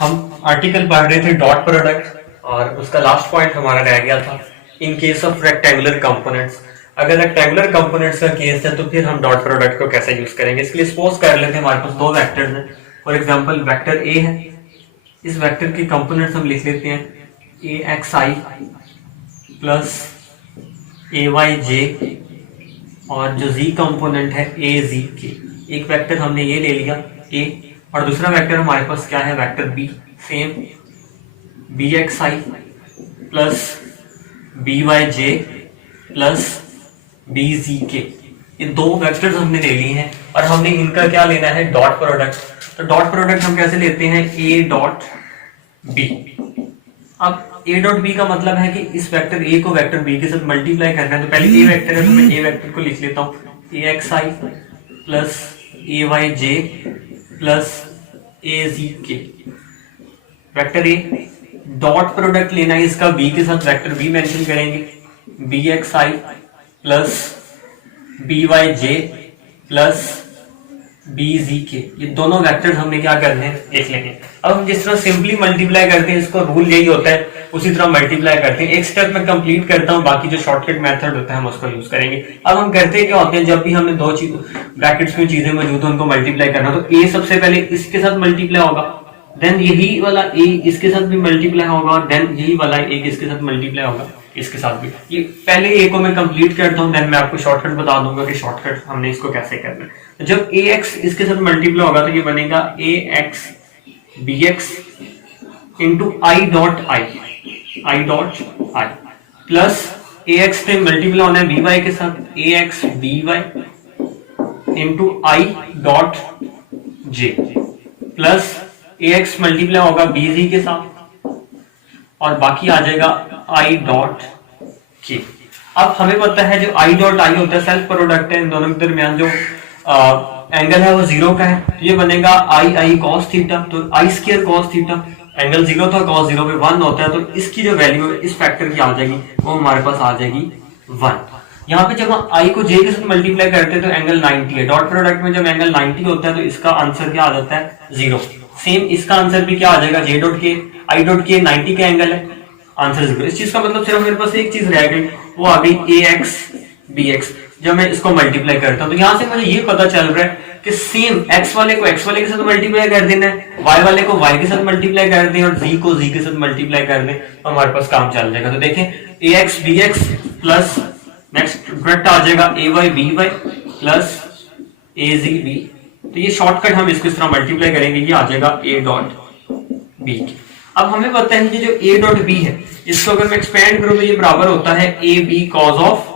हम आर्टिकल पढ़ रहे थे डॉट प्रोडक्ट और उसका लास्ट पॉइंट हमारा रह गया था इन केस ऑफ रेक्टेंगुलर कंपोनेंट्स। अगर रेक्टेंगुलर कंपोनेंट्स का केस है तो फिर हम डॉट प्रोडक्ट को कैसे यूज करेंगे। इसके लिए सपोज कर लेते हैं हमारे पास दो वेक्टर्स हैं। फॉर एग्जांपल वेक्टर ए है, इस वेक्टर के कंपोनेंट्स हम लिख लेते हैं ए x i plus A Y जे और जो z कंपोनेंट है ए जी के। एक वेक्टर हमने ये ले लिया a और दूसरा वेक्टर हमारे पास क्या है vector b, same b x i plus b y j plus b z k. ये दो वेक्टर्स हमने ले लिए हैं और हमने इनका क्या लेना है डॉट प्रोडक्ट। तो डॉट प्रोडक्ट हम कैसे लेते हैं a डॉट b। अब a डॉट बी का मतलब है कि इस वेक्टर a को वेक्टर b के साथ मल्टीप्लाई करना है। तो पहले a वेक्टर है तो मैं a वेक्टर को लिख लेता हूं ए x i plus A Y j plus ए जी के। वेक्टर a डॉट प्रोडक्ट लेना है इसका b के साथ, वेक्टर b मेंशन करेंगे B x i plus b y j plus b z k. ये दोनों वेक्टर्स हमने क्या करने हैं लिख लेंगे। अब हम जिस तरह सिंपली मल्टीप्लाई करते हैं, इसको रूल यही होता है, उसी तरह मल्टीप्लाई करते हैं। एक स्टेप में कंप्लीट करता हूं, बाकी जो शॉर्टकट मेथड होता है हम उसको यूज करेंगे। अब हम करते क्या होते हैं, जब भी हमें दो चीज ब्रैकेट्स में चीजें मौजूद है उनको मल्टीप्लाई करना, तो ए सबसे पहले इसके साथ मल्टीप्लाई होगा, देन यही वाला ए इसके साथ भी मल्टीप्लाई होगा और देन यही वाला ए इसके साथ मल्टीप्लाई होगा इसके साथ भी। ये पहले ए को मैं कंप्लीट करता हूं, देन मैं आपको शॉर्टकट बता दूंगा कि शॉर्टकट हमने इसको कैसे करना है। तो जब ए एक्स इसके साथ मल्टीप्लाई होगा तो ये बनेगा a x B x into i dot i dot i plus a x पे मल्टीप्लाई होना है बी वाई के साथ a x b y into i dot j plus a x multiply होगा बी जी के साथ और बाकी आ जाएगा आई डॉट के। अब हमें पता है जो आई डॉट आई होता है सेल्फ प्रोडक्ट है, इन दोनों के दरमियान जो एंगल है वो जीरो का है, तो ये बनेगा आई आई कॉस थीटा। तो i square cos theta, angle zero था, कॉस जीरो पे वन होता है, तो इसकी जो वैल्यू है इस फैक्टर की आ जाएगी वो हमारे पास आ जाएगी वन। यहाँ पे जब हम आई को जे के साथ मल्टीप्लाई करते हैं तो एंगल 90 है। डॉट प्रोडक्ट में जब एंगल 90 होता है तो इसका आंसर क्या आ जाता है जीरो। सेम इसका आंसर भी क्या आ जाएगा जे डॉट के आई डॉट के 90 का एंगल है, आंसर जीरो। इस चीज का मतलब सिर्फ मेरे पास एक चीज रह गई, वो आ गई ए एक्स बी एक्स। जब मैं इसको मल्टीप्लाई करता हूं तो यहां से मुझे ये पता चल रहा है कि सेम एक्स वाले को एक्स वाले के साथ मल्टीप्लाई कर देना है, वाई वाले को वाई के साथ मल्टीप्लाई कर दें और जी को जी के साथ मल्टीप्लाई कर दें तो हमारे पास काम चल जाएगा। तो देखें a x B x plus next product आ जाएगा a Y B Y plus A ji b. तो ये शॉर्टकट हम इसको इस तरह मल्टीप्लाई करेंगे, ये आ जाएगा ए डॉट बी। अब हमें पता है कि जो ए डॉट बी है इसको अगर मैं एक्सपेंड करूं तो ये बराबर होता है A B cos of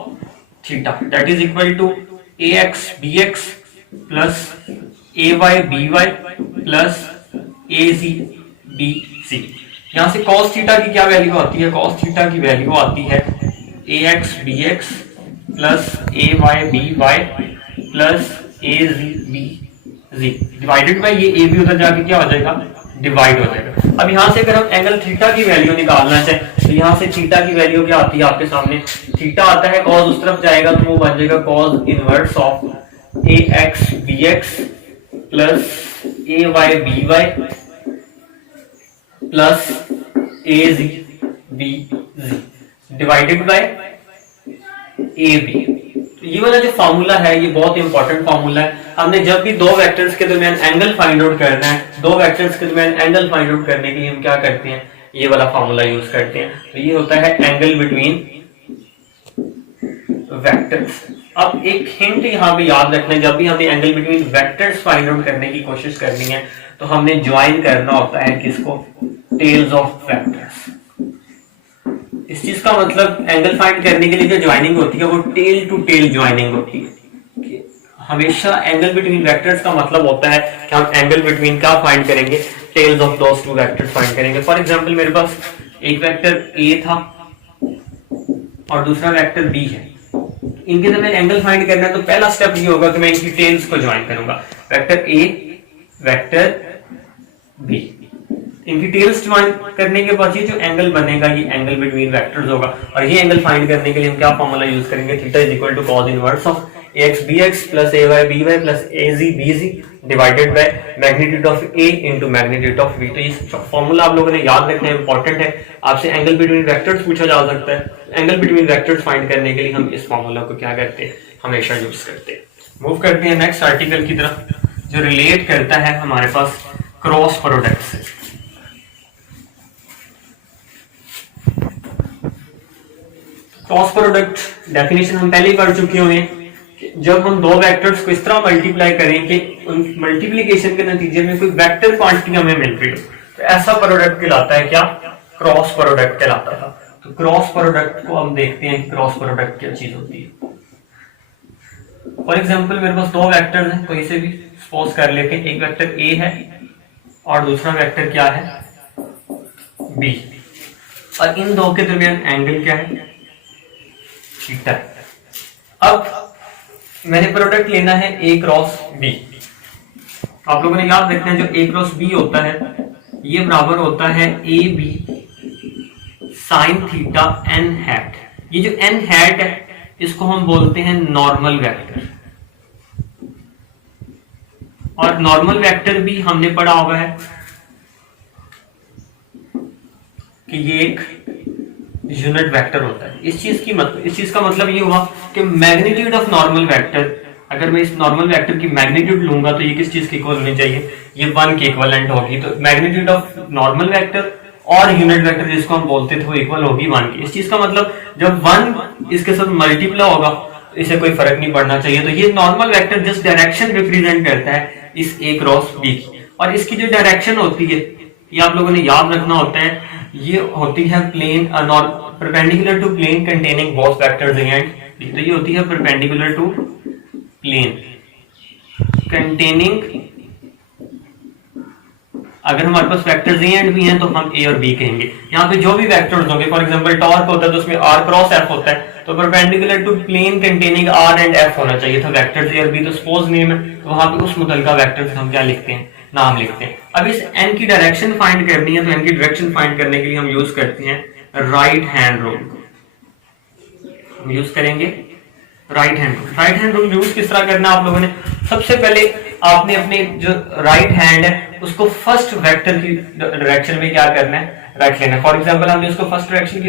theta, that is equal to A x B x plus A Y B Y plus A ji B C. यहां से कॉस थीटा की क्या वैल्यू आती है, कॉस थीटा की वैल्यू आती है a x B x plus A Y B Y plus A G B ji divided by ये ए बी उधर जाके क्या हो जाएगा डिवाइड हो जाएगा। अब यहां से अगर हम एंगल थीटा की वैल्यू निकालना चाहें तो यहां से थीटा की वैल्यू क्या आती है आपके सामने, थीटा आता है कॉस उस तरफ जाएगा तो वो बन जाएगा cos inverse of A x B x plus A Y B Y plus A G B ji divided by A B. ये वाला जो फार्मूला है ये बहुत इंपॉर्टेंट फार्मूला है। हमने जब भी दो वेक्टर्स के दरमियान एंगल फाइंड आउट करना है, दो वेक्टर्स के दरमियान एंगल फाइंड आउट करने के लिए हम क्या करते हैं, ये वाला फार्मूला यूज करते हैं। तो ये होता है एंगल बिटवीन वेक्टर्स। अब एक हिंट यहाँ पे याद रखना है, जब भी हमें angle between vectors find out करने की कोशिश करनी है तो हमने ज्वाइन करना होता है किसको, टेल्स ऑफ वेक्टर्स। इस चीज का मतलब एंगल फाइंड करने के लिए जो ज्वाइनिंग होती है वो टेल टू टेल ज्वाइनिंग होती है। हमेशा एंगल बिटवीन वेक्टर्स का मतलब होता है कि हम एंगल बिटवीन क्या फाइंड करेंगे, tails of those two vectors find करेंगे। फॉर एग्जांपल मेरे पास एक वेक्टर ए था और दूसरा वेक्टर बी है, इनके दरमियान एंगल फाइंड करना है तो पहला स्टेप ये होगा कि मैं इनकी टेल्स को ज्वाइन करूंगा, वेक्टर ए वेक्टर बी। इनकी टेल्स ज्वाइन करने के बाद ये जो एंगल बनेगा ये एंगल बिटवीन वेक्टर्स होगा और ये एंगल फाइंड करने के लिए हम क्या फॉर्मूला यूज करेंगे, theta is equal to cos inverse of A x B x plus A Y B Y plus A G B ji divided by magnitude of A into magnitude of B. तो ये formula आप लोगों ने याद रखना है, important है। आपसे एंगल बिटवीन वेक्टर्स पूछा जा सकता है। एंगल बिटवीन वेक्टर्स फाइंड करने के लिए हम इस फॉर्मूला को क्या करते हैं, हमेशा यूज करते हैं। मूव करते हैं नेक्स्ट आर्टिकल की तरफ, जो रिलेट करता है हमारे पास क्रॉस प्रोडक्ट से। क्रॉस प्रोडक्ट डेफिनेशन हम पहले ही पढ़ चुके होंगे। जब हम दो वेक्टर्स को इस तरह मल्टीप्लाई करें कि उन मल्टीप्लिकेशन के नतीजे में कोई वेक्टर क्वांटिटी हमें मिल रही हो, तो ऐसा प्रोडक्ट कहलाता है क्या, क्रॉस प्रोडक्ट कहलाता था। तो क्रॉस प्रोडक्ट को हम देखते हैं, क्रॉस प्रोडक्ट क्या चीज होती है। फॉर एग्जाम्पल मेरे पास दो वेक्टर हैं, कोई से भी सपोज कर लेते हैं। एक वेक्टर ए है और दूसरा वेक्टर क्या है, बी, और इन दो के दरमियान एंगल क्या है, थीटा। अब मैंने प्रोडक्ट लेना है ए क्रॉस बी। आप लोगों ने याद रखना है, जो ए क्रॉस बी होता है ये बराबर होता है A B sine theta N hat. ये जो एन हैट है इसको हम बोलते हैं नॉर्मल वेक्टर, और नॉर्मल वेक्टर भी हमने पढ़ा हुआ है कि ये एक यूनिट वेक्टर होता है। इस चीज का मतलब ये हुआ कि मैग्नीट्यूड ऑफ नॉर्मल वेक्टर, अगर मैं इस नॉर्मल वेक्टर की मैग्नीट्यूड लूंगा तो ये किस चीज की इक्वल होनी चाहिए, ये 1 के इक्वलेंट होगी। तो मैग्नीट्यूड ऑफ नॉर्मल वेक्टर और यूनिट वेक्टर जिसको हम बोलते थे वो इक्वल होगी 1 की। इस चीज का मतलब जब 1 इसके साथ मल्टीप्लाई होगा तो इसे कोई फर्क नहीं पड़ना चाहिए। तो ये normal vector just direction represent करता है इस ए क्रॉस बी की, और इसकी जो डायरेक्शन होती है ये आप लोगों ने याद रखना होता है, ये होती है plane perpendicular to plane containing both vectors A and B. तो ये होती है परपेंडिकुलर टू प्लेन कंटेनिंग, अगर हमारे पास वेक्टर्स ए एंड बी हैं तो हम ए और बी कहेंगे। यहाँ पे जो भी वेक्टर्स होंगे, फॉर एग्जांपल टॉर्क होता है तो उसमें आर क्रॉस एफ होता है, तो perpendicular to plane containing R and F होना चाहिए था वेक्टर्स ए और बी। तो सपोज नेम है तो वहां पे उस मुतलका वेक्टर से हम क्या लिखते हैं, नाम लिखते हैं। अब इस एन की डायरेक्शन फाइंड करनी है, तो एन की डायरेक्शन फाइंड करने के लिए हम यूज करते हैं राइट हैंड रूल। हम यूज करेंगे right hand rule. Right hand rule use किस तरह करना है आप लोगों ने, सबसे पहले आपने अपने जो राइट हैंड है उसको फर्स्ट वेक्टर की डायरेक्शन में क्या करना है, रख लेना है। फॉर एग्जांपल हमने उसको फर्स्ट वेक्टर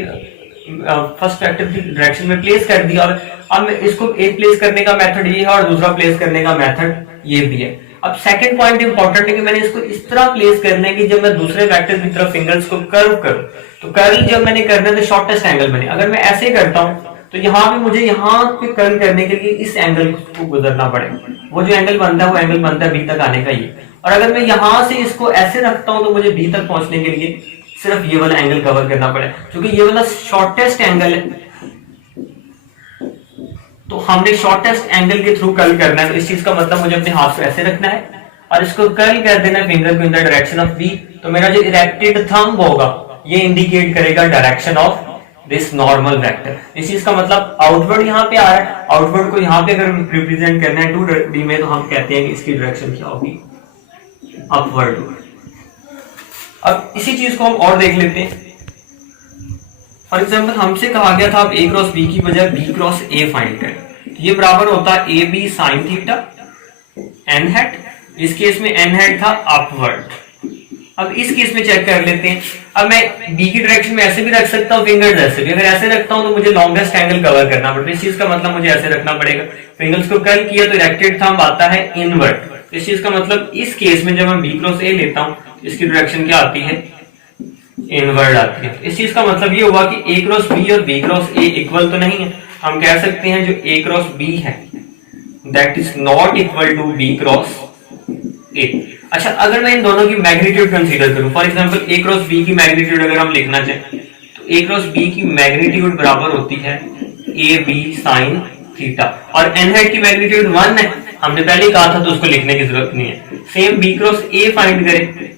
की डायरेक्शन में प्लेस कर दिया, और अब इसको एक प्लेस करने का मेथड ये है और दूसरा प्लेस करने का मेथड ये भी है। अब सेकंड पॉइंट इंपॉर्टेंट है कि मैंने इसको इस तरह प्लेस करना है कि जब मैं दूसरे वेक्टर की तरफ फिंगर्स को कर्व करूं, तो कर्ल जब मैंने करना है तो शॉर्टेस्ट एंगल बने। अगर मैं ऐसे करता हूं तो यहाँ पे मुझे यहाँ पे कर्ल करने के लिए इस एंगल को गुजरना पड़ेगा। वो जो एंगल बनता है वो एंगल बनता है बी तक आने का ये। और अगर मैं यहाँ से इसको ऐसे रखता हूं तो मुझे बी तक पहुंचने के लिए सिर्फ ये वाला एंगल कवर करना पड़ेगा, क्योंकि ये वाला शॉर्टेस्ट एंगल है। तो हमने शॉर्टेस्ट एंगल के थ्रू कर्ल करना है, तो इस चीज का मतलब मुझे अपने हाथ को ऐसे रखना है और इसको कर्ल कर देना है फिंगर को in the direction of B. तो मेरा जो इरेक्टेड थंब होगा ये इंडिकेट करेगा direction of this normal vector. इस चीज का मतलब आउटवर्ड यहाँ पे आ रहा है, आउटवर्ड को यहाँ पे अगर रिप्रेजेंट करना है 2D में तो हम कहते हैं कि इसकी डायरेक्शन क्या होगी, अपवर्ड। अब इसी चीज को हम और देख लेते हैं। फॉर एग्जाम्पल हमसे कहा गया था आप ए क्रॉस बी की बजाय बी क्रॉस ए फाइंड करें। ये बराबर होता है A B sine theta N hat. इस केस में एन हैट था अपवर्ड। अब इस केस में चेक कर लेते हैं। अब मैं बी की डायरेक्शन में ऐसे भी रख सकता हूँ, फिंगर्स ऐसे भी। अगर ऐसे रखता हूं तो मुझे लॉन्गेस्ट एंगल कवर करना पड़ता है। इस चीज का मतलब मुझे ऐसे रखना पड़ेगा। फिंगर्स को कर्ल किया तो इरेक्टेड थंब आता है इनवर्ट। इस चीज का मतलब इस केस में जब मैं बी क्रॉस ए लेता हूं इसकी डायरेक्शन क्या आती है, इनवर्ट आती है। इस चीज का मतलब ये हुआ कि ए क्रॉस बी और बी क्रॉस ए इक्वल तो नहीं है। हम कह सकते हैं जो ए क्रॉस बी है that is not equal to B cross A. अच्छा, अगर मैं इन दोनों की मैग्नीट्यूड कंसीडर करूं, for example A cross B की मैग्नीट्यूड अगर हम लिखना चाहें तो ए क्रॉस बी की मैग्नीट्यूड बराबर होती है ए बी साइन थीटा, और एन हैट की मैग्नीट्यूड 1 है। हमने पहले ही कहा था तो उसको लिखने की जरूरत नहीं है। Same B cross A find करें,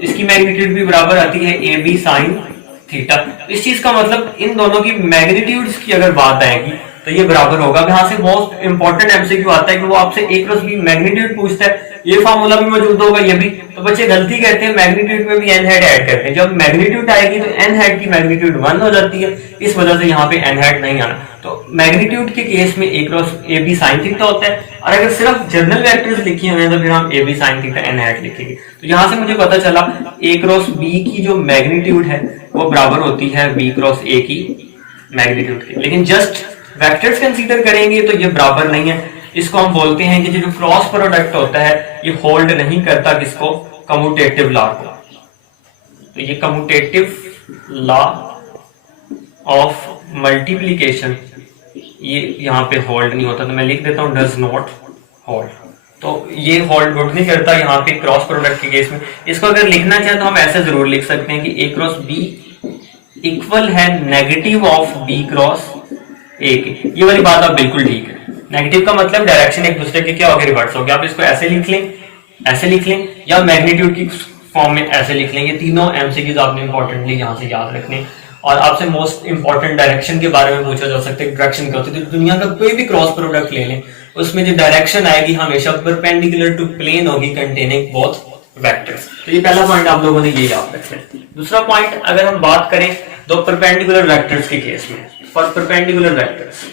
इसकी मैग्नीट्यूड भी बराबर आती है ए बी साइन थीटा। इस चीज का मतलब इन दोनों की मैग्नीट्यूड्स की अगर बात आएगी तो ये बराबर होगा। अब यहाँ से मोस्ट इंपॉर्टेंट एमसीक्यू आता है कि वो आपसे ए क्रॉस बी मैग्नीट्यूड पूछता है, ये फार्मूला भी मौजूद होगा ये भी, तो बच्चे गलती करते हैं मैग्नीट्यूड में भी एन हेड ऐड करते हैं। जब मैग्नीट्यूड आएगी तो एन हेड की मैग्नीट्यूड 1 हो जाती है, इस वजह से यहाँ पे एन हेड नहीं आना। तो मैग्नीट्यूड के केस में a cross a B sine theta होता है, और अगर सिर्फ जर्नल वेक्टर्स लिखे हुए हैं तो फिर हम A B sine theta N head लिखेंगे। तो यहाँ से मुझे पता चला ए क्रॉस बी की जो मैग्नीट्यूड है वो बराबर होती है बी क्रॉस ए की मैग्नीट्यूड के। लेकिन जस्ट वेक्टर्स कंसीडर करेंगे तो ये बराबर नहीं है। इसको हम बोलते हैं कि जो क्रॉस प्रोडक्ट होता है ये होल्ड नहीं करता किसको, कम्यूटेटिव लॉ को। तो ये कम्यूटेटिव लॉ ऑफ मल्टीप्लीकेशन ये यहाँ पे होल्ड नहीं होता, तो मैं लिख देता हूं डज नॉट होल्ड। तो ये होल्ड नहीं करता यहाँ पे क्रॉस प्रोडक्ट के केस में। इसको अगर लिखना चाहे तो हम ऐसे जरूर लिख सकते हैं कि ए क्रॉस बी इक्वल है negative of B cross A के। ये वाली बात आप बिल्कुल ठीक है। नेगेटिव का मतलब डायरेक्शन एक दूसरे के क्या हो गया, रिवर्स हो गया। आप इसको ऐसे लिख लें, ऐसे लिख लें, या मैग्नीट्यूड की फॉर्म में ऐसे लिख लें। ये तीनों एमसीक्यूज आपने इंपॉर्टेंटली यहाँ से याद रखने। और आपसे मोस्ट इंपॉर्टेंट डायरेक्शन के बारे में पूछा जा सकता है, डायरेक्शन क्या होती है। तो दुनिया का कोई भी क्रॉस प्रोडक्ट ले लें, उसमें जो डायरेक्शन आएगी हमेशा परपेंडिकुलर टू प्लेन होगी कंटेनिंग बोथ वेक्टर्स। तो ये पहला पॉइंट आप लोगों ने ये याद रखना है। दूसरा पॉइंट अगर हम बात करें दो परपेंडिकुलर वेक्टर्स के केस में, for perpendicular vectors,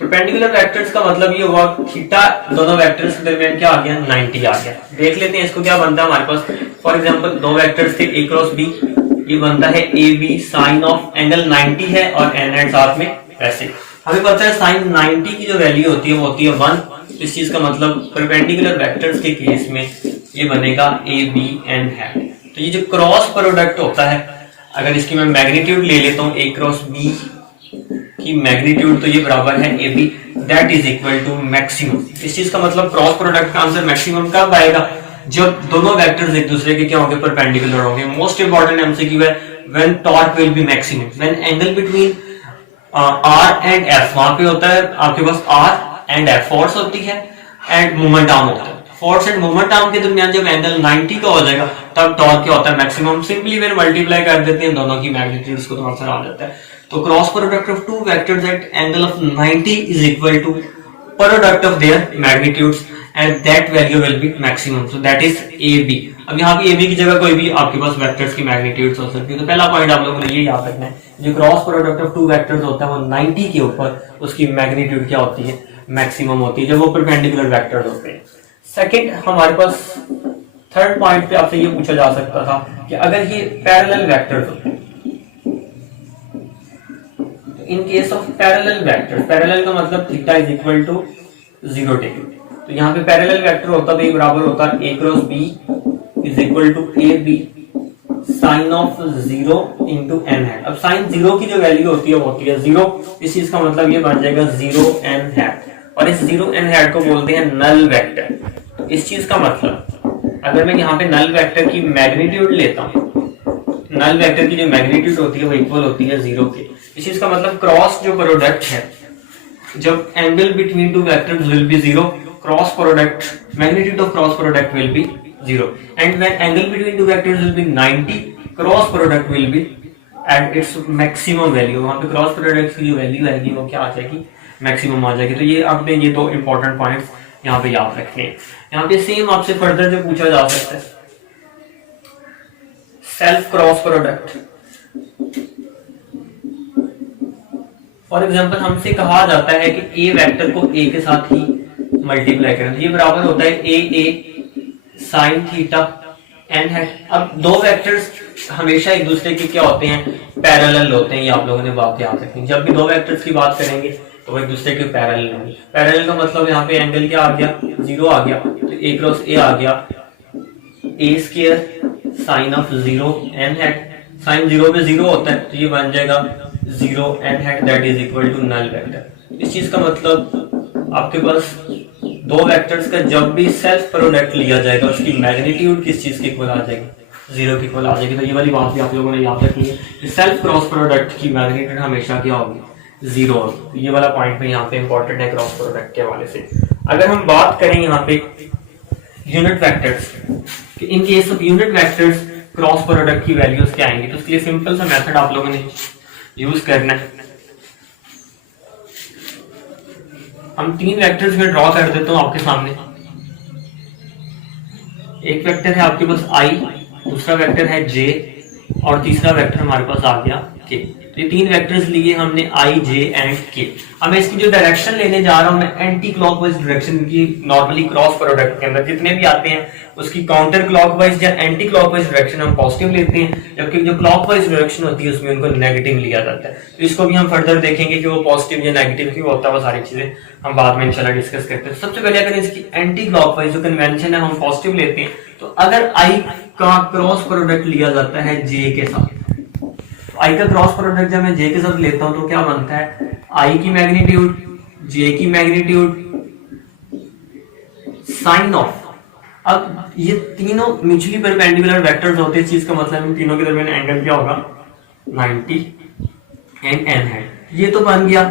perpendicular vectors का मतलब ये हुआ थीटा दोनों वेक्टर्स के दरमियान क्या आ गया, 90 आ गया। देख लेते हैं इसको क्या बनता है हमारे पास। फॉर एग्जांपल दो वेक्टर्स थे ए क्रॉस बी, ये बनता है A B sine of angle 90 है और एन हेड साथ में वैसे। हमें पता है साइन 90 की जो वैल्यू होती है वो होती है 1। इस चीज का मतलब परपेंडिकुलर वेक्टर्स के केस में ये बनेगा ए बी एन हेड। तो ये जो क्रॉस प्रोडक्ट होता है, अगर इसकी मैं मैग्नीट्यूड ले लेता हूँ ए क्रॉस बी की मैग्नीट्यूड, तो ये बराबर है A B, that is equal to maximum. इस चीज का मतलब क्रॉस प्रोडक्ट का आंसर मैक्सिमम कब आएगा, जब दोनों वेक्टर्स एक दूसरे के क्या होंगे, परपेंडिकुलर होंगे। मोस्ट इंपॉर्टेंट एमसीक्यू है when torque will be maximum, when angle between R and F, वहां पे होता है आपके पास आर एंड एफ, फोर्स होती है एंड मोमेंट आर्म होता है। फोर्स एंड मोमेंट आर्म के दरमियान जब एंगल 90 का हो जाएगा तब टॉर्क क्या होता है, मैक्सिमम। सिंपली वे मल्टीप्लाई कर देते हैं दोनों की मैग्नीट्यूड्स को तो आंसर आ जाता है। तो cross product of two vectors at angle of 90 is equal to product of their magnitudes and that value will be maximum, so that is A B. अब यहाँ पे ए बी की जगह कोई भी आपके पास वेक्टर्स की मैग्नीट्यूड्स हो सकती है। तो पहला पॉइंट आप लोगों ने ये याद रखना है, जो cross product of two vectors होता है वो 90 के ऊपर उसकी मैग्नीट्यूड क्या होती है, मैक्सिमम होती है, जब वो परपेंडिकुलर वेक्टर्स होते हैं। सेकंड हमारे पास थर्ड पॉइंट पे आपसे ये पूछा जा सकता था कि अगर ये पैरेलल वेक्टर्स होते हैं, in case of parallel vector, parallel का मतलब theta is equal to 0 degree. तो यहाँ पे पैरेलल वेक्टर होता तो ये बराबर होता a cross b is equal to a B sine of 0 into n hat. अब साइन 0 की जो वैल्यू होती है वो होती है 0। इस चीज का मतलब ये बन जाएगा 0 एन हेड, और इस 0 एन हेड को बोलते हैं नल वेक्टर। तो इस चीज का मतलब अगर मैं यहाँ पे नल वेक्टर की मैग्नीट्यूड लेता हूँ, नल वेक्टर की जो मैग्नीट्यूड होती है वो इक्वल होती है 0 के। इस चीज का मतलब क्रॉस जो प्रोडक्ट है, जब angle between two vectors will be 0, cross product magnitude of cross product will be 0, and when angle between two vectors will be 90, cross product will be at its maximum value. वहां पे cross product की जो value आएगी वो क्या आ जाएगी, maximum आ जाएगी। तो ये आपने ये दो इंपॉर्टेंट पॉइंट्स यहाँ पे याद रखने हैं। यहाँ पे सेम आपसे फर्दर जो पूछा जा सकता है, self cross product. For example हमसे कहा जाता है कि ए वेक्टर को ए के साथ ही मल्टीप्लाई करें, तो ये बराबर होता है ए साइन थीटा एन है। अब दो वेक्टर्स हमेशा एक दूसरे के क्या होते हैं, पैरेलल होते हैं। ये आप लोगों ने बात याद रखनी। जब भी दो वेक्टर्स की बात करेंगे तो वो एक दूसरे के पैरेलल होंगे। पैरेलल का मतलब यहाँ पे एंगल क्या आ गया, 0 आ गया, तो ए क्रॉस ए आ गया a square sine of 0 N hat. Sine 0 पे 0 होता है, तो ये बन जाएगा 0 N head, that is equal to null vector. इस चीज का मतलब आपके पास दो वेक्टर्स का जब भी सेल्फ प्रोडक्ट लिया जाएगा उसकी मैग्नीट्यूड किस चीज के इक्वल आ जाएगी, 0 के इक्वल आ जाएगी। तो ये वाली बात भी आप लोगों ने याद रखनी है कि सेल्फ क्रॉस प्रोडक्ट की मैग्नीट्यूड हमेशा क्या होगी, 0 होगी। ये वाला पॉइंट पे यहाँ पे इंपॉर्टेंट है क्रॉस प्रोडक्ट के हवाले से। अगर हम बात करें यहाँ पे unit vectors, in case of unit vectors cross product की वैल्यूज क्या आएंगी। तो उसके लिए सिंपल सा मेथड आप लोगों ने यूज करना है। हम 3 वेक्टर्स में ड्रॉ कर देता हूं आपके सामने। एक वेक्टर है आपके पास i, दूसरा वेक्टर है j और तीसरा वेक्टर हमारे पास आ गया k। तो ये 3 वेक्टर्स लिए हमने i, j एंड k। अब मैं इसकी जो डायरेक्शन लेने जा रहा हूं मैं एंटी क्लॉकवाइज डायरेक्शन की। नॉर्मली क्रॉस प्रोडक्ट के अंदर जितने भी आते हैं उसकी काउंटर क्लॉकवाइज या एंटी क्लॉकवाइज डायरेक्शन हम पॉजिटिव लेते हैं, जबकि जो क्लॉकवाइज डायरेक्शन होती है उसमें उनको नेगेटिव लिया जाता है। तो इसको भी हम फर्दर देखेंगे कि वो पॉजिटिव या नेगेटिव क्यों होता है, वो सारी चीजें हम बाद में इंशाल्लाह डिस्कस करते हैं। सबसे पहले अगर इसकी एंटी क्लॉकवाइज जो कन्वेंशन है हम पॉजिटिव लेते हैं, तो अगर i का क्रॉस प्रोडक्ट लिया जाता है j के साथ, i का क्रॉस प्रोडक्ट जब मैं j के साथ लेता हूं तो क्या बनता है, i की मैग्नीट्यूड, j की मैग्नीट्यूड, साइन ऑफ। अब ये तीनों म्यूचुअली परपेंडिकुलर वेक्टर्स होते हैं, इस चीज का मतलब इन तीनों के दरमियान एंगल क्या होगा, 90 एंड n है। ये तो बन गया,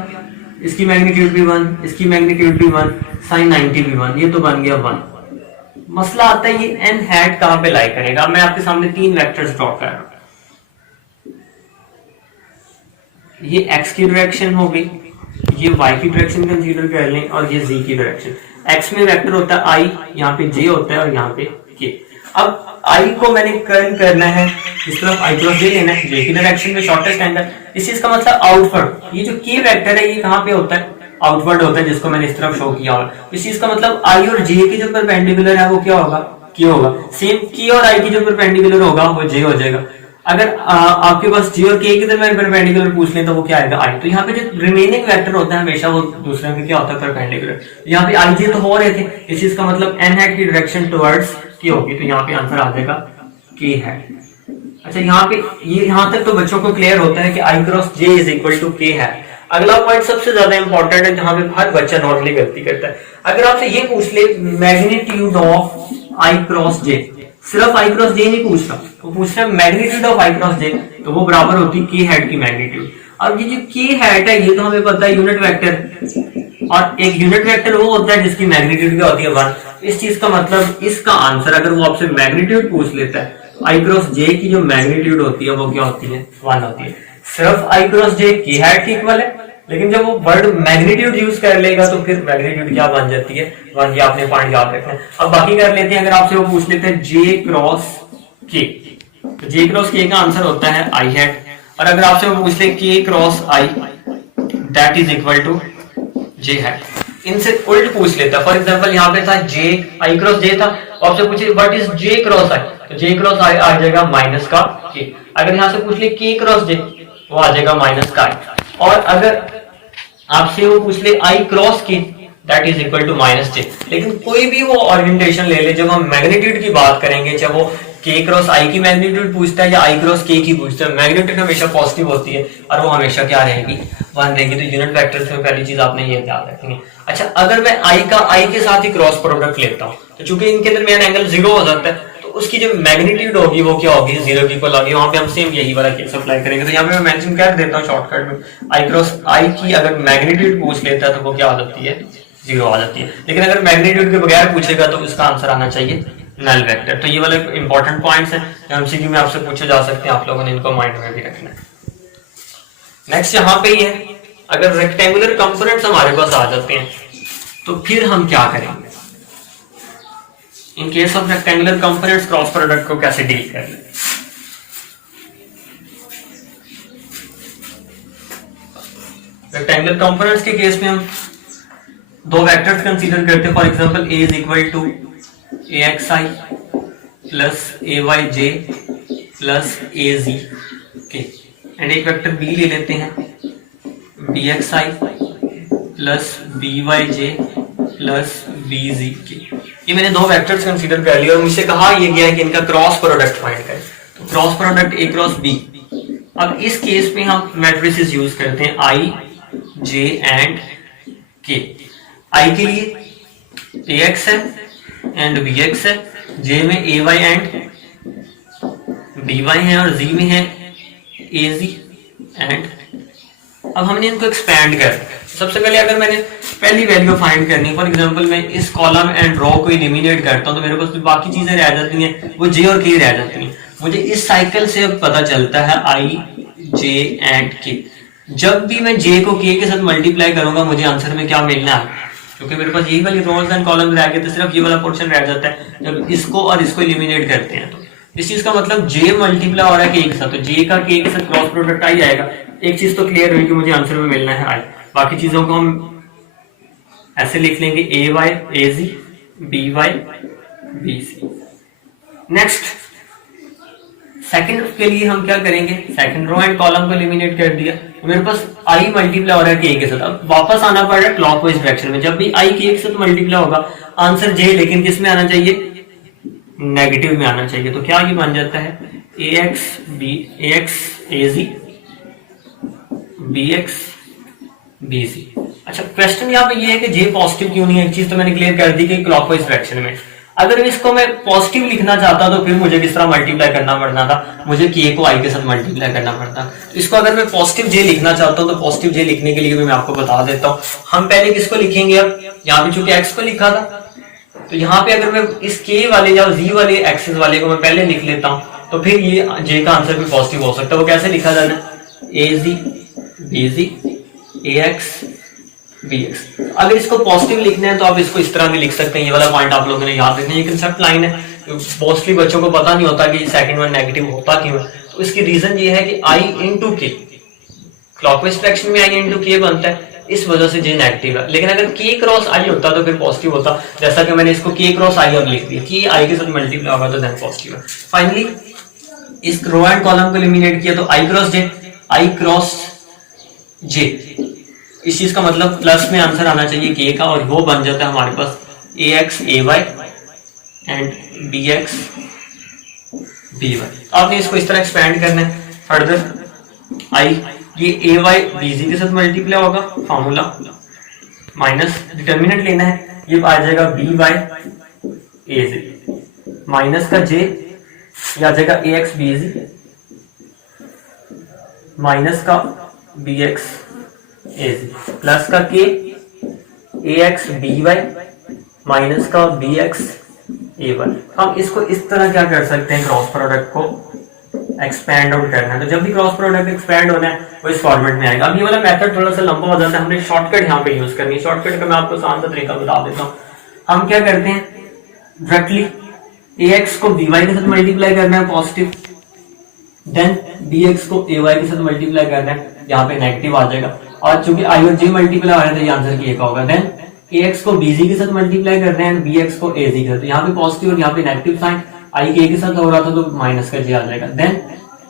इसकी मैग्नीट्यूड भी 1, इसकी मैग्नीट्यूड भी 1, साइन 90 भी 1, ये तो बन गया 1। मसला आता है ये n हैट कहां पे लाई करेगा। मैं आपके सामने 3 वेक्टर्स ड्रॉ कर रहा हूं। ये x की डायरेक्शन हो गई, ये y की डायरेक्शन कंसीडर कर लें और ये z की डायरेक्शन। x में वेक्टर होता है i, यहाँ पे j होता है और यहाँ पे k। अब i को मैंने कर्ल करना है, इस तरफ i क्रॉस j लेना है, j की डायरेक्शन में शॉर्टेस्ट एंगल। इस चीज का मतलब आउटवर्ड, ये जो k वेक्टर है ये कहां पे होता है, आउटवर्ड होता है, जिसको मैंने इस तरफ शो किया होगा। इस चीज का मतलब i और j के जो परपेंडिकुलर है वो क्या होगा, k होगा। सेम k और i की जो परपेंडिकुलर होगा वो j हो जाएगा। अगर आपके पास j और k के दरमियान परपेंडिकुलर पूछ लें तो वो क्या आएगा, i। तो यहाँ पे जो रिमेनिंग वेक्टर होता है हमेशा वो दूसरे में क्या होता है, परपेंडिकुलर। यहाँ पे i j तो हो रहे थे, इस चीज का मतलब n हैट की डायरेक्शन टुवर्ड्स k होगी, तो यहाँ पे आंसर आ जाएगा k हैट। अच्छा, यहाँ पे ये यहाँ तक तो बच्चों को क्लियर होता है कि i cross j is equal to k है। अगला पॉइंट सबसे ज्यादा इंपॉर्टेंट है, जहां पे हर बच्चा नॉर्मली गलती करता है। अगर आपसे ये पूछ ले magnitude of i cross j, सिर्फ i क्रॉस j नहीं पूछ रहा, वो पूछ रहा है magnitude of i cross j, तो वो बराबर होती है k हैट की मैग्नीट्यूड। अब ये जो k हैट है ये तो हमें पता है यूनिट वेक्टर, और एक यूनिट वेक्टर वो होता है जिसकी मैग्नीट्यूड क्या होती है 1। इस चीज का मतलब इसका आंसर अगर वो आपसे मैग्नीट्यूड पूछ लेता है, i क्रॉस j की जो मैग्नीट्यूड होती है वो क्या होती है, 1 होती है। सिर्फ i cross j k hat की इक्वल है, लेकिन जब वो वर्ड मैग्नीट्यूड यूज कर लेगा तो फिर मैग्नीट्यूड क्या बन जाती है, 1। ये आपने पॉइंट याद रखना है। अब बाकी कर लेते हैं, अगर आपसे वो पूछ लेते हैं j क्रॉस k, तो j क्रॉस k का आंसर होता है i हैट। और अगर आपसे वो पूछ ले k cross i that is equal to j hat, इनसे उल्ट पूछ लेता। फॉर एग्जांपल यहाँ पे था j, i क्रॉस j था, आपसे पूछे what is j cross i, तो j क्रॉस i आ जाएगा माइनस का k। अगर यहाँ से पूछ ले k क्रॉस j, वो आ जाएगा माइनस का i। और अगर आपसे वो पूछ ले i cross k that is equal to minus j, लेकिन कोई भी वो ओरिएंटेशन ले ले, जब हम मैग्नीट्यूड की बात करेंगे, चाहे वो k क्रॉस i की मैग्नीट्यूड पूछता है या i क्रॉस k की पूछता है, मैग्नीट्यूड हमेशा पॉजिटिव होती है और वो हमेशा क्या रहेगी, 1 रहेगी। तो यूनिट वेक्टर्स में पहली चीज आपने ये ध्यान रखनी है। अच्छा, अगर मैं i के साथ ही क्रॉस प्रोडक्ट लेता हूँ तो चूंकि इनके दरमियान एंगल 0 हो जाता है, तो उसकी जो मैग्नीट्यूड होगी वो क्या होगी, 0 की इक्वल होगी। वहां पे हम सेम यही वाला केस अप्लाई करेंगे। तो यहाँ पे मैं मेंशन कर देता हूँ शॉर्टकट में, i क्रॉस i की अगर मैग्नीट्यूड पूछ लेता है तो वो क्या आ जाती है, 0 आ जाती है। लेकिन अगर मैग्नीट्यूड के बगैर पूछेगा तो इसका आंसर आना चाहिए नल वेक्टर। तो ये वाले इंपॉर्टेंट पॉइंट्स हैं जो एमसीक्यू में आपसे पूछे जा सकते हैं, आप लोगों ने इनको माइंड में भी रखना है। नेक्स्ट यहाँ पे ही है, अगर रेक्टेंगुलर कंपोनेंट्स हमारे पास आ जाते हैं तो फिर हम क्या करेंगे, इन case of rectangular components cross product को कैसे डील करना है। रेक्टेंगुलर कंपोनेंट्स के केस में हम 2 वेक्टर्स कंसीडर करते हैं। For example a is equal to axi plus ayj plus az K, and एक वेक्टर b ले लेते हैं bxi plus byj plus bz K. ये मैंने 2 वेक्टर्स कंसीडर कर लिए और मुझसे कहा ये गया है कि इनका क्रॉस प्रोडक्ट फाइंड करें। तो cross product a cross b। अब इस केस में हम मैट्रिसेस यूज करते हैं i, j and k। i के लिए ax है एंड bx है, j में ay एंड by है और z में है az एंड। अब हमने इनको एक्सपैंड कर, सबसे पहले अगर मैंने पहली वैल्यू फाइंड करनी, फॉर एग्जांपल मैं इस कॉलम एंड रो को एलिमिनेट करता हूं तो मेरे पास बाकी चीजें रह जाती हैं, वो जे और के रह जाती हैं। मुझे इस साइकिल से अब पता चलता है आई जे एंड के, जब भी मैं जे को के के साथ मल्टीप्लाई करूंगा मुझे आंसर में क्या मिलना है, क्योंकि मेरे पास यही वाली रोज एंड कॉलम रह गए तो सिर्फ ये वाला पोर्शन रह जाता है जब इसको और इसको एलिमिनेट करते हैं। तो इस चीज का मतलब जे मल्टीप्लाई हो रहा है के के साथ, तो जे का के साथ क्रॉस प्रोडक्ट आई जाएगा। एक चीज तो क्लियर हुई कि मुझे आंसर में मिलना है आई। बाकी चीजों को हम ऐसे लिख लेंगे a y a ji, b y b c. Next second के लिए हम क्या करेंगे, सेकंड रो एंड कॉलम को एलिमिनेट कर दिया तो मेरे पास आई मल्टीप्लाई हो रहा है के के साथ। अब वापस आना पड़ रहा है क्लॉकवाइज डायरेक्शन में, जब भी आई के साथ मल्टीप्लाई होगा आंसर जे, लेकिन किस में आना चाहिए, नेगेटिव में आना चाहिए। तो क्या ये बन जाता है a x a ji b x b c. अच्छा क्वेश्चन यहाँ पे ये है कि जे पॉजिटिव क्यों नहीं है, एक चीज तो मैंने क्लियर कर दी कि क्लॉकवाइज डायरेक्शन में। अगर इसको मैं पॉजिटिव लिखना चाहता तो फिर मुझे किस तरह मल्टीप्लाई करना पड़ना था, मुझे के को आई के साथ मल्टीप्लाई करना पड़ता। इसको अगर मैं पॉजिटिव जे लिखना चाहता हूँ तो पॉजिटिव जे लिखने के लिए भी मैं आपको बता देता हूँ। हम पहले किसको लिखेंगे, अब यहाँ पे चूंकि एक्स को लिखा था तो यहाँ पे अगर मैं इस के वाले या जी वाले एक्सिस वाले को मैं पहले लिख लेता हूँ तो फिर ये जे का आंसर भी पॉजिटिव हो सकता है। वो कैसे लिखा जाना है, ए जी बी जी ए एक्स बी एक्स। अगर इसको पॉजिटिव लिखना है तो आप इसको इस तरह भी लिख सकते हैं। ये वाला पॉइंट आप लोगों ने याद रखना है, ये कंसेप्ट लाइन है, मोस्टली बच्चों को पता नहीं होता कि सेकंड वन नेगेटिव होता क्यों है। तो इसकी रीजन ये है कि आई इंटू के, क्लॉकवाइज डायरेक्शन में आई इंटू के बनता है, इस वजह से जे नेगेटिव है। लेकिन अगर के क्रॉस आई होता तो फिर पॉजिटिव होता, जैसा कि मैंने इसको के क्रॉस आई अब लिख दिया, के आई के साथ मल्टीप्लाई होगा तो देन पॉजिटिव है। फाइनली इस रो एंड कॉलम को एलिमिनेट किया तो आई क्रॉस जे, इस चीज का मतलब प्लस में आंसर आना चाहिए के का, और वो बन जाता है हमारे पास a x a y and b x b y. आपने इसको इस तरह एक्सपेंड करना है फर्दर। आई ये ए वाई बी जी के साथ मल्टीप्लाई होगा, फॉर्मूला माइनस डिटर्मिनेंट लेना है, ये आ जाएगा B Y a ji, minus का जे आ जाएगा ए एक्स बी जी, माइनस का B x a ji, plus का के ए एक्स बी वाई माइनस का बी एक्स ए वाई। हम इसको इस तरह क्या कर सकते हैं, क्रॉस प्रोडक्ट को एक्सपैंड आउट करना है। तो जब भी क्रॉस प्रोडक्ट एक्सपैंड होना है वो इस फॉर्मेट में आएगा। अब ये वाला मेथड थोड़ा सा लंबा हो जाता है, हमने शॉर्टकट यहाँ पे यूज करनी है। शॉर्टकट का मैं आपको आसान सा तरीका बता देता हूँ। हम क्या करते हैं, डायरेक्टली ए एक्स को बी वाई के साथ मल्टीप्लाई करना है पॉजिटिव, देन बी एक्स को ए वाई के साथ मल्टीप्लाई करना है, यहाँ पे नेगेटिव आ जाएगा, और चूंकि आई और जे मल्टीप्लाई हो रहा है तो ये आंसर के का होगा। देन ए एक्स को बी जी के साथ मल्टीप्लाई करना है, बी एक्स को ए जी के साथ, यहाँ पे पॉजिटिव और यहाँ पे नेगेटिव साइन, आई के साथ हो रहा था तो माइनस का जे आ जाएगा। देन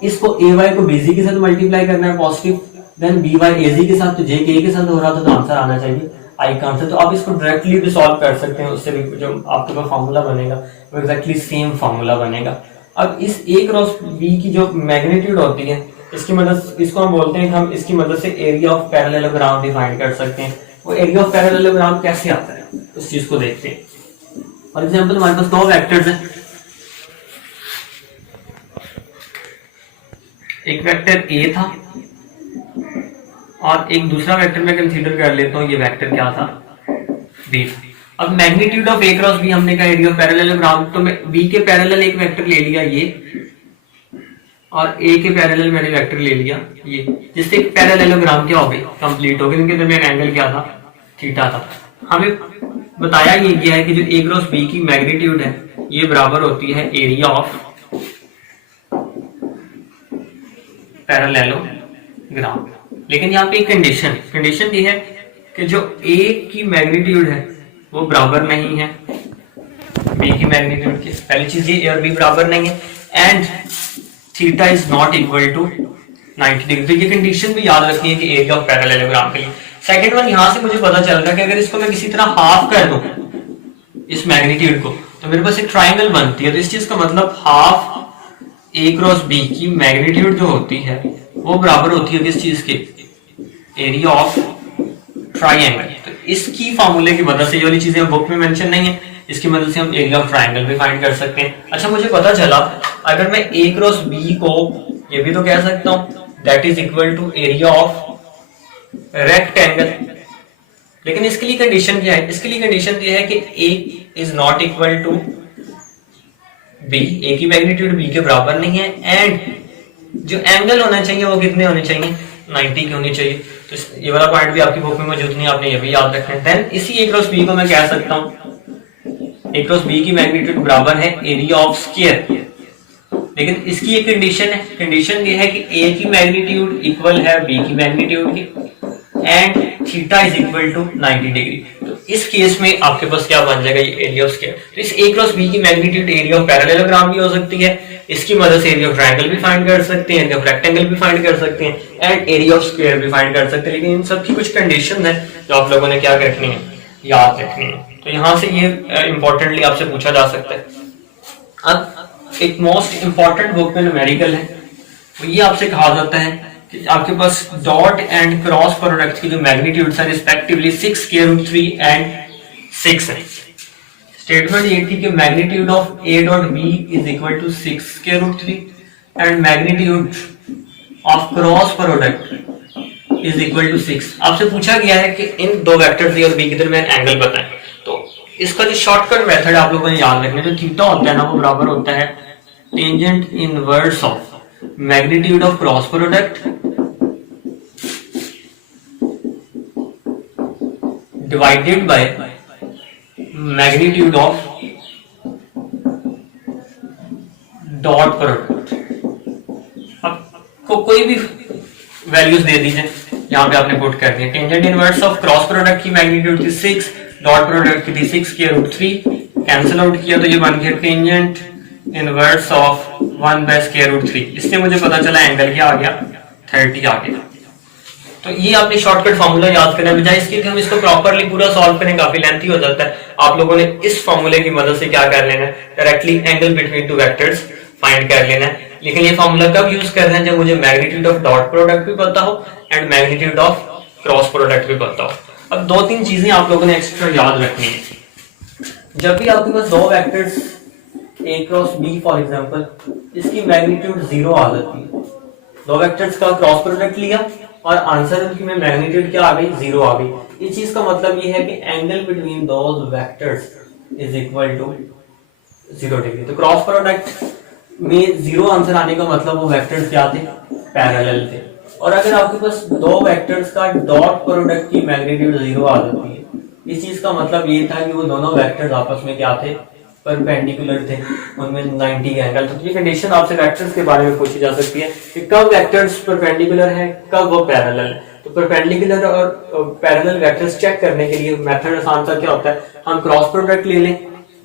इसको ए वाई को बी जी के साथ मल्टीप्लाई करना है positive, then B Y a जी के साथ, तो जे के साथ हो रहा था तो आंसर आना चाहिए आई का आंसर। तो आप इसको डायरेक्टली भी सॉल्व कर सकते हैं, उससे भी जो आपके पास फॉर्मूला बनेगा वो एक्जैक्टली सेम फॉर्मूला बनेगा। अब इस ए क्रॉस बी की जो मैग्नीट्यूड होती है इसकी मदद, इसको हम बोलते हैं कि हम इसकी मदद से एरिया ऑफ पैरेललोग्राम डिफाइन कर सकते हैं। वो एरिया ऑफ पैरेललोग्राम कैसे आता है उस चीज को देखते हैं। फॉर एग्जांपल हमारे पास दो वेक्टर्स हैं, एक वेक्टर ए था और एक दूसरा वेक्टर मैं कंसीडर कर लेता हूं, ये वेक्टर क्या था, बी था। अब magnitude of A cross B हमने कहा एरिया ऑफ पैरेललोग्राम, तो मैं बी के पैरेलल एक वेक्टर ले लिया ये, और ए के पैरेलल मैंने वेक्टर ले लिया ये, जिससे पैरेललोग्राम क्या हो गई, कंप्लीट हो गई। इनके दरमियान एंगल क्या था, थीटा था। हमें बताया ये गया है कि जो ए क्रॉस बी की मैग्नीट्यूड है ये बराबर होती है एरिया ऑफ पैरेललोग्राम। लेकिन यहाँ पे एक कंडीशन ये है कि जो ए की मैग्नीट्यूड है वो बराबर नहीं है बी की मैग्नीट्यूड के। पहली चीज ये ए और बी बराबर नहीं है, and theta is not equal to 90 degree. तो ये कंडीशन भी याद रखनी है कि एरिया ऑफ पैरेललोग्राम के लिए। सेकंड वन, यहां से मुझे पता चल रहा है कि अगर इसको मैं किसी तरह हाफ कर दूं इस मैग्नीट्यूड को तो मेरे पास एक ट्राइंगल बनती है। तो इस चीज का मतलब हाफ ए क्रॉस बी की मैग्नीट्यूड जो होती है वो बराबर होती है किस चीज के, एरिया ऑफ ट्राइंगल। तो इसकी फार्मूले की मदद से, ये वाली चीजें बुक में मेंशन नहीं है, इसकी मदद से हम एरिया ऑफ ट्राइंगल भी फाइंड कर सकते हैं। अच्छा मुझे पता चला अगर मैं ए क्रॉस बी को ये भी तो कह सकता हूं that is equal to area of rectangle लेकिन इसके लिए कंडीशन क्या है, इसके लिए कंडीशन ये है कि a is not equal to b, a की मैग्नीट्यूड बी के बराबर नहीं है, एंड जो एंगल होना चाहिए वो कितने होने चाहिए, 90 की होनी चाहिए। तो ये वाला पॉइंट भी आपकी बुक में मौजूद नहीं, आपने ये भी याद रखना है। देन इसी ए क्रॉस बी को मैं कह सकता हूँ, ए क्रॉस बी की मैग्नीट्यूड बराबर है एरिया ऑफ स्क्वायर, लेकिन इसकी एक कंडीशन है, कंडीशन ये है कि ए की मैग्नीट्यूड इक्वल है बी की मैग्नीट्यूड की, and theta is equal to 90 degree. तो इस केस में आपके पास क्या बन जाएगा, ये एरिया ऑफ स्क्वायर। तो इस ए क्रॉस बी की मैग्नीट्यूड एरिया ऑफ पैरेललोग्राम भी हो सकती है, इसकी मदद से एरिया ऑफ ट्रायंगल भी फाइंड कर सकते हैं, एरिया ऑफ रेक्टेंगल भी फाइंड कर सकते हैं, एंड एरिया ऑफ स्क्वायर भी फाइंड कर सकते हैं। लेकिन इन सब की कुछ कंडीशन है जो आप लोगों ने क्या रखनी है, याद रखनी है। तो यहाँ से ये इंपॉर्टेंटली आपसे पूछा जा सकता है। अब एक मोस्ट इंपॉर्टेंट बुक में न्यूमेरिकल है, वो ये आपसे कहा जाता है कि आपके पास डॉट एंड क्रॉस प्रोडक्ट की जो मैग्नीट्यूड्स है रिस्पेक्टिवली 6 स्क्वायर रूट 3 एंड 6 है। स्टेटमेंट ये थी कि magnitude of A dot B is equal to 6 square root 3 and magnitude of cross product is equal to 6। आपसे पूछा गया है कि इन दो वेक्टर्स ए और बी के दरमियान एंगल बताएं। तो इसका जो शॉर्टकट मेथड आप लोगों ने याद रखना है, जो थीटा होता है ना वो बराबर होता है tangent inverse of magnitude of cross product divided by magnitude of dot product. आपको कोई भी वैल्यूज दे दीजिए, यहां पे आपने पुट कर दिया। Tangent inverse of cross product की मैग्नीट्यूड थी 6, डॉट प्रोडक्ट की थी 6 स्क्वायर रूट 3, कैंसिल आउट किया तो ये बन गया tangent inverse of 1 by square root 3। इससे मुझे पता चला एंगल क्या आ गया, 30 आ गया। तो ये आपने शॉर्टकट फार्मूला याद करना है, बजाय इसके कि हम इसको प्रॉपरली पूरा सॉल्व करें काफी लेंथी हो जाता है। आप लोगों ने इस फार्मूले की मदद से क्या कर लेना है, directly angle between two vectors find कर लेना है। लेकिन ये फार्मूला कब यूज कर रहे हैं, जब मुझे मैग्नीट्यूड ऑफ डॉट प्रोडक्ट भी पता हो and magnitude of cross product भी पता हो। अब दो तीन चीजें आप लोगों ने एक्स्ट्रा याद रखनी है। जब भी आपके पास दो vectors A cross B for example, इसकी मैग्नीट्यूड 0 आ जाती है, दो वेक्टर्स का क्रॉस प्रोडक्ट लिया और आंसर उनकी में मैग्नीट्यूड क्या आ गई, 0 आ गई। इस चीज का मतलब ये है कि angle between those vectors is equal to 0 degree. तो क्रॉस प्रोडक्ट में 0 आंसर आने का मतलब वो वेक्टर्स क्या थे, पैरेलल थे। और अगर आपके पास दो वेक्टर्स का डॉट प्रोडक्ट की मैग्नीट्यूड 0 आ जाती है, इस चीज का मतलब ये था कि वो दोनों वेक्टर्स आपस में क्या थे, परपेंडिकुलर थे, उनमें 90 का एंगल। तो ये कंडीशन आपसे वेक्टर्स के बारे में पूछी जा सकती है कि कब वेक्टर्स परपेंडिकुलर हैं, कब वो पैरेलल है। तो परपेंडिकुलर और पैरेलल वेक्टर्स चेक करने के लिए मेथड आसान सा क्या होता है, हम क्रॉस प्रोडक्ट ले लें,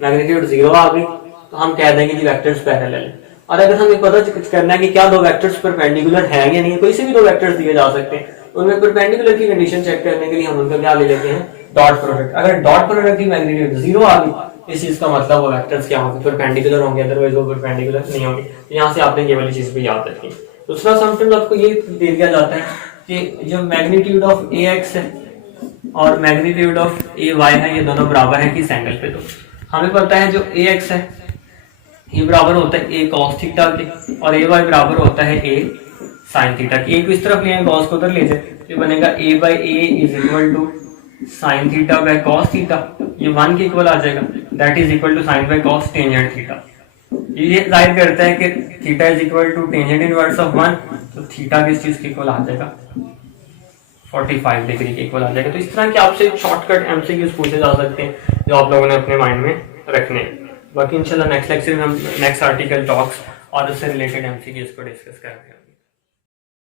मैग्नीट्यूड 0 आ गई तो हम कह देंगे कि वेक्टर्स पैरेलल है। और अगर हमें पता करना है कि क्या दो वेक्टर्स परपेंडिकुलर हैं या नहीं, कोई से भी दो वेक्टर्स दिए जा सकते हैं, उनमें परपेंडिकुलर की कंडीशन चेक करने के लिए हम उनका क्या ले लेते हैं, डॉट प्रोडक्ट। अगर डॉट प्रोडक्ट की मैग्नीट्यूड 0 आ गई, इस चीज का मतलब वो वेक्टर्स क्या होंगे, परपेंडिकुलर होंगे, अदरवाइज वो परपेंडिकुलर नहीं होंगे। तो यहाँ से आपने ये वाली चीज भी याद रखनी। दूसरा समटाइम्स आपको ये दे दिया जाता है कि जो मैग्नीट्यूड ऑफ ए एक्स है और मैग्नीट्यूड ऑफ ए वाई है, ये दोनों बराबर है किस एंगल पे। तो हमें पता है जो ए एक्स है ये बराबर होता है ए कॉस थीटा के, और ए वाई बराबर होता है ए साइन थीटा के। ए को इस तरफ ले आए, कॉस को उधर ले जाए, तो बनेगा a by a is equal to sine theta by cos theta, ये 1 के इक्वल आ जाएगा, that is equal to sine by cos tangent theta. ये जाहिर करता है कि theta is equal to tangent inverse of 1, तो थीटा किस चीज के इक्वल आ जाएगा, 45 डिग्री के इक्वल आ जाएगा। तो इस तरह के आपसे शॉर्टकट एमसीक्यूज पूछे जा सकते हैं जो आप लोगों ने अपने माइंड में रखने हैं। बाकी इंशाल्लाह नेक्स्ट लेक्चर में हम नेक्स्ट आर्टिकल टॉक्स और उससे रिलेटेड एमसीक्यूज को डिस्कस करेंगे।